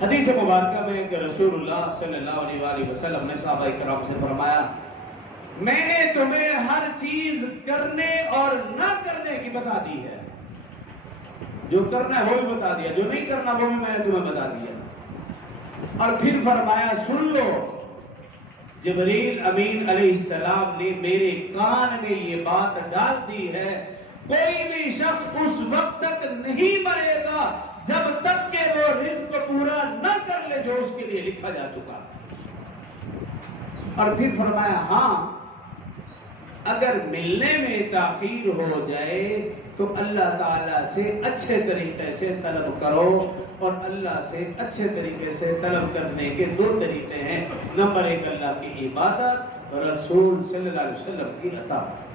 حدیث مبارکہ میں کہ رسول اللہ صلی اللہ علیہ وآلہ وسلم نے صحابہ کرام سے فرمایا، میں نے تمہیں ہر چیز کرنے اور نہ کرنے کی بتا دی ہے، جو کرنا ہے وہ بھی بتا دیا، جو نہیں کرنا وہ بھی میں نے تمہیں بتا دیا۔ اور پھر فرمایا سن لو، جبریل امین علیہ السلام نے میرے کان میں یہ بات ڈال دی ہے، کوئی بھی شخص اس وقت تک نہیں مرے گا جب تک کہ وہ رزق پورا نہ کر لے جو اس کے لیے لکھا جا چکا۔ اور پھر فرمایا ہاں اگر ملنے میں تاخیر ہو جائے تو اللہ تعالیٰ سے اچھے طریقے سے طلب کرو، اور اللہ سے اچھے طریقے سے طلب کرنے کے دو طریقے ہیں، نمبر ایک اللہ کی عبادت اور رسول صلی اللہ علیہ وسلم کی اطاعت۔